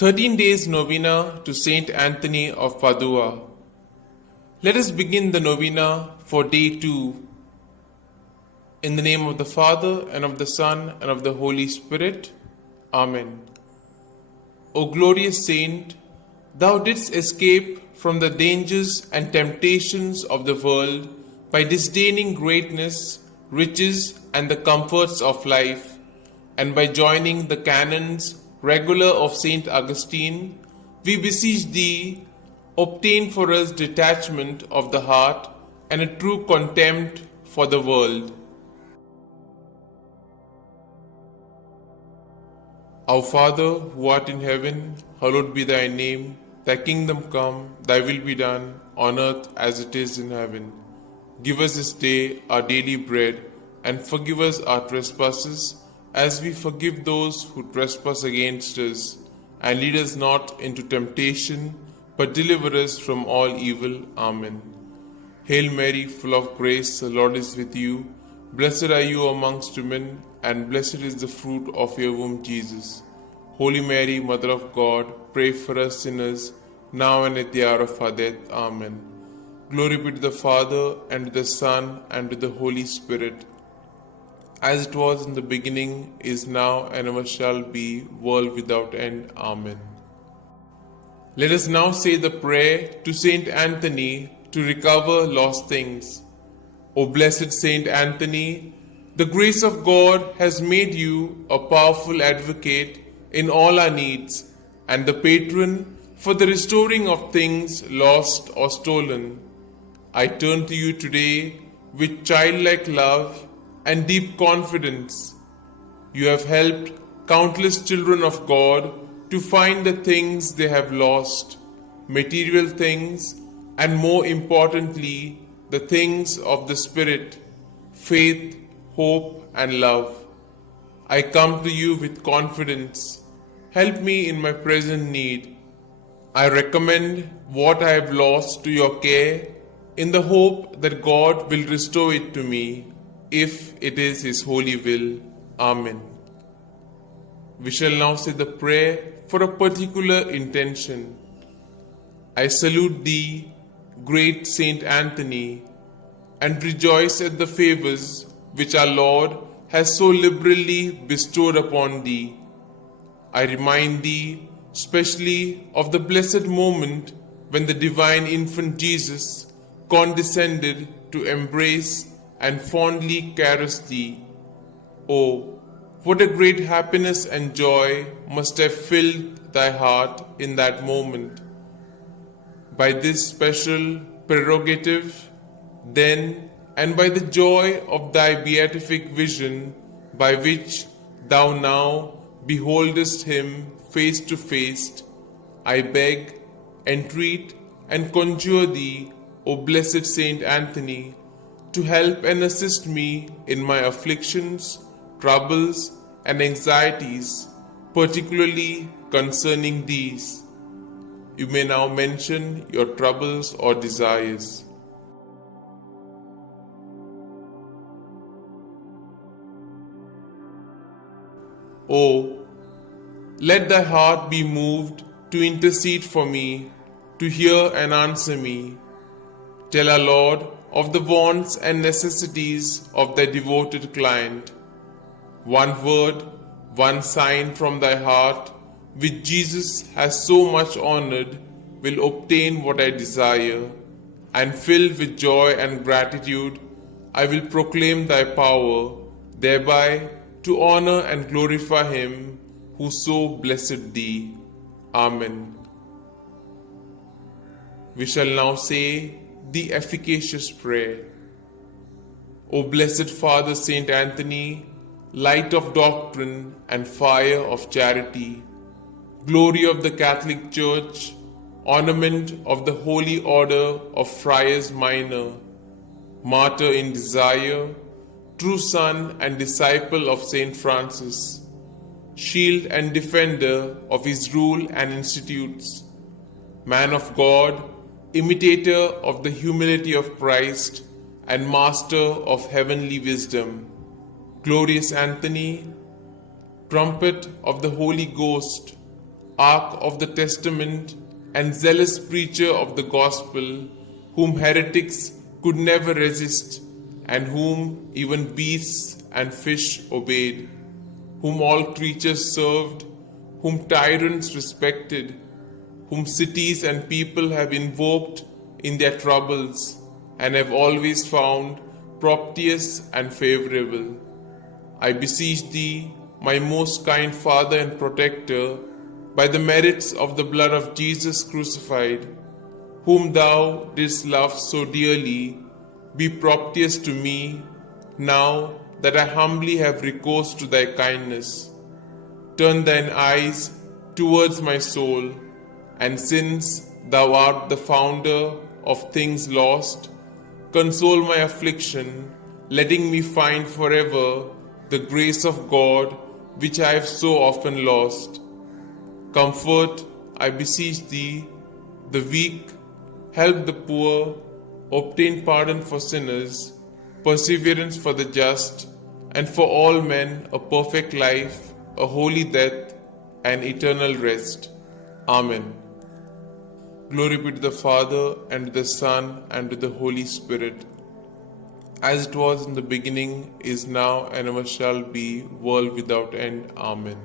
13 days novena to St Anthony of Padua. Let us begin the novena for day 2. In the name of the Father, and of the Son, and of the Holy Spirit. Amen. O glorious Saint, thou didst escape from the dangers and temptations of the world by disdaining greatness, riches, and the comforts of life, and by joining the canons regular of St. Augustine, we beseech thee, obtain for us detachment of the heart and a true contempt for the world. Our Father, who art in heaven, hallowed be thy name. Thy kingdom come, thy will be done, on earth as it is in heaven. Give us this day our daily bread, and forgive us our trespasses, as we forgive those who trespass against us. And lead us not into temptation, but deliver us from all evil. Amen. Hail Mary, full of grace, the Lord is with you. Blessed are you amongst women, and blessed is the fruit of your womb, Jesus. Holy Mary, Mother of God, pray for us sinners, now and at the hour of our death. Amen. Glory be to the Father, and to the Son, and to the Holy Spirit, as it was in the beginning, is now, and ever shall be, world without end. Amen. Let us now say the prayer to St. Anthony to recover lost things. O blessed St. Anthony, the grace of God has made you a powerful advocate in all our needs, and the patron for the restoring of things lost or stolen. I turn to you today with childlike love and deep confidence. You have helped countless children of God to find the things they have lost, material things, and more importantly, the things of the Spirit, faith, hope, and love. I come to you with confidence. Help me in my present need. I recommend what I have lost to your care, in the hope that God will restore it to me, if it is His holy will. Amen. We shall now say the prayer for a particular intention. I salute thee, great Saint Anthony, and rejoice at the favors which our Lord has so liberally bestowed upon thee. I remind thee specially of the blessed moment when the divine infant Jesus condescended to embrace and fondly caress thee. Oh, what a great happiness and joy must have filled thy heart in that moment. By this special prerogative, then, and by the joy of thy beatific vision, by which thou now beholdest him face to face, I beg, entreat, and conjure thee, O blessed Saint Anthony, to help and assist me in my afflictions, troubles, and anxieties, particularly concerning these. You may now mention your troubles or desires. Oh, let thy heart be moved to intercede for me, to hear and answer me. Tell our Lord of the wants and necessities of thy devoted client. One word, one sign from thy heart, which Jesus has so much honored, will obtain what I desire, and filled with joy and gratitude, I will proclaim thy power, thereby to honor and glorify him who so blessed thee. Amen. We shall now say the efficacious prayer. O blessed Father St. Anthony, light of doctrine and fire of charity, glory of the Catholic Church, ornament of the Holy Order of Friars Minor, martyr in desire, true son and disciple of St. Francis, shield and defender of his rule and institutes, man of God, imitator of the humility of Christ, and master of heavenly wisdom, glorious Anthony, trumpet of the Holy Ghost, Ark of the Testament and zealous preacher of the gospel, whom heretics could never resist, and whom even beasts and fish obeyed, whom all creatures served, whom tyrants respected, whom cities and people have invoked in their troubles, and have always found propitious and favorable. I beseech thee, my most kind Father and Protector, by the merits of the blood of Jesus crucified, whom thou didst love so dearly, be propitious to me, now that I humbly have recourse to thy kindness. Turn thine eyes towards my soul, and since thou art the founder of things lost, console my affliction, letting me find forever the grace of God which I have so often lost. Comfort, I beseech thee, the weak, help the poor, obtain pardon for sinners, perseverance for the just, and for all men a perfect life, a holy death, and eternal rest. Amen. Glory be to the Father, and to the Son, and to the Holy Spirit, as it was in the beginning, is now, and ever shall be, world without end. Amen.